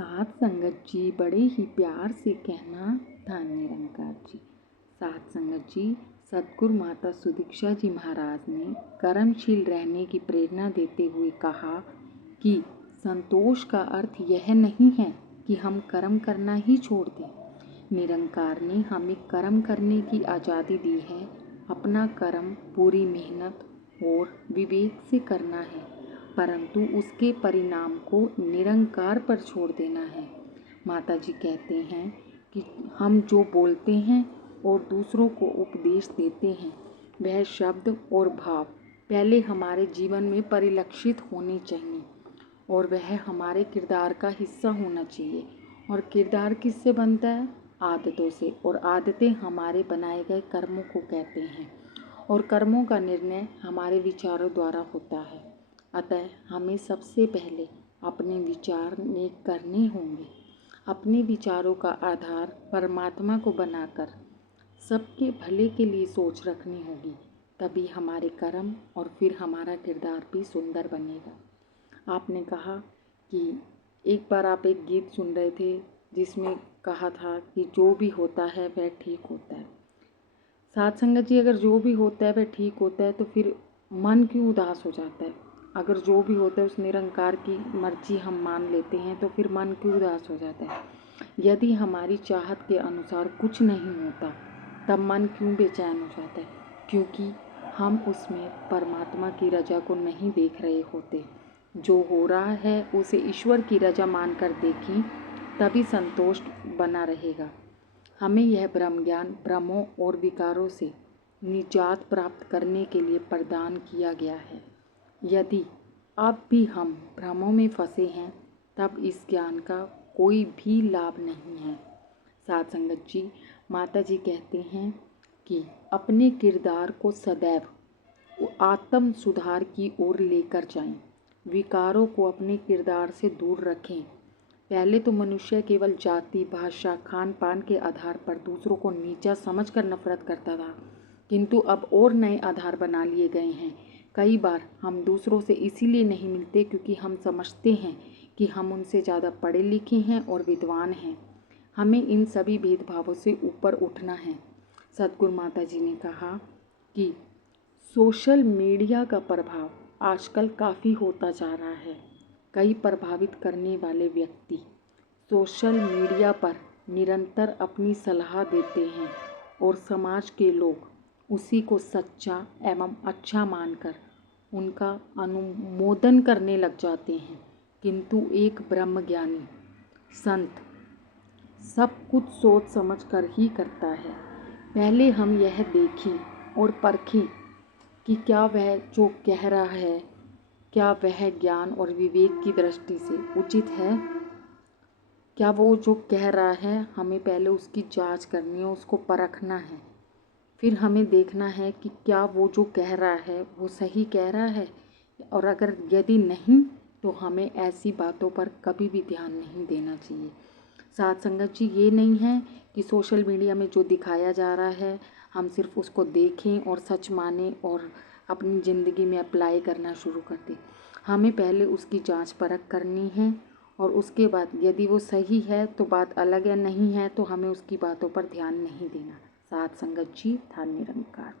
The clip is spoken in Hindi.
साध संगत जी बड़े ही प्यार से कहना था निरंकार जी। साध संगत जी सद्गुरु माता सुदीक्षा जी महाराज ने कर्मशील रहने की प्रेरणा देते हुए कहा कि संतोष का अर्थ यह नहीं है कि हम कर्म करना ही छोड़ दें। निरंकार ने हमें कर्म करने की आज़ादी दी है। अपना कर्म पूरी मेहनत और विवेक से करना है, परंतु उसके परिणाम को निरंकार पर छोड़ देना है। माता जी कहते हैं कि हम जो बोलते हैं और दूसरों को उपदेश देते हैं, वह शब्द और भाव पहले हमारे जीवन में परिलक्षित होने चाहिए और वह हमारे किरदार का हिस्सा होना चाहिए। और किरदार किससे बनता है? आदतों से, और आदतें हमारे बनाए गए कर्मों को कहते हैं और कर्मों का निर्णय हमारे विचारों द्वारा होता है। अतः हमें सबसे पहले अपने विचार नेक करने होंगे। अपने विचारों का आधार परमात्मा को बनाकर सबके भले के लिए सोच रखनी होगी, तभी हमारे कर्म और फिर हमारा किरदार भी सुंदर बनेगा। आपने कहा कि एक बार आप एक गीत सुन रहे थे जिसमें कहा था कि जो भी होता है वह ठीक होता है। साध संगत जी, अगर जो भी होता है वह ठीक होता है तो फिर मन क्यों उदास हो जाता है? अगर जो भी होता है उस निरंकार की मर्जी हम मान लेते हैं तो फिर मन क्यों उदास हो जाता है? यदि हमारी चाहत के अनुसार कुछ नहीं होता तब मन क्यों बेचैन हो जाता है? क्योंकि हम उसमें परमात्मा की रजा को नहीं देख रहे होते। जो हो रहा है उसे ईश्वर की रजा मानकर देखें, तभी संतोष बना रहेगा। हमें यह ब्रह्म ज्ञान भ्रमों और विकारों से निजात प्राप्त करने के लिए प्रदान किया गया है। यदि अब भी हम भ्रमों में फंसे हैं तब इस ज्ञान का कोई भी लाभ नहीं है। साध संगत जी, माता जी कहते हैं कि अपने किरदार को सदैव आत्म सुधार की ओर लेकर जाएं। विकारों को अपने किरदार से दूर रखें। पहले तो मनुष्य केवल जाति, भाषा, खान पान के आधार पर दूसरों को नीचा समझकर नफरत करता था, किंतु अब और नए आधार बना लिए गए हैं। कई बार हम दूसरों से इसीलिए नहीं मिलते क्योंकि हम समझते हैं कि हम उनसे ज़्यादा पढ़े लिखे हैं और विद्वान हैं। हमें इन सभी भेदभावों से ऊपर उठना है। सद्गुरु माता जी ने कहा कि सोशल मीडिया का प्रभाव आजकल काफ़ी होता जा रहा है। कई प्रभावित करने वाले व्यक्ति सोशल मीडिया पर निरंतर अपनी सलाह देते हैं और समाज के लोग उसी को सच्चा एवं अच्छा मानकर उनका अनुमोदन करने लग जाते हैं। किंतु एक ब्रह्मज्ञानी संत सब कुछ सोच समझ कर ही करता है। पहले हम यह देखें और परखें कि क्या वह जो कह रहा है, क्या वह ज्ञान और विवेक की दृष्टि से उचित है। क्या वो जो कह रहा है, हमें पहले उसकी जांच करनी है, उसको परखना है। फिर हमें देखना है कि क्या वो जो कह रहा है वो सही कह रहा है, और अगर यदि नहीं तो हमें ऐसी बातों पर कभी भी ध्यान नहीं देना चाहिए। साध संगत जी, ये नहीं है कि सोशल मीडिया में जो दिखाया जा रहा है हम सिर्फ उसको देखें और सच माने और अपनी ज़िंदगी में अप्लाई करना शुरू कर दें। हमें पहले उसकी जांच परख करनी है और उसके बाद यदि वो सही है तो बात अलग है, नहीं है तो हमें उसकी बातों पर ध्यान नहीं देना। साध संगत जी, धन्य निरंकार।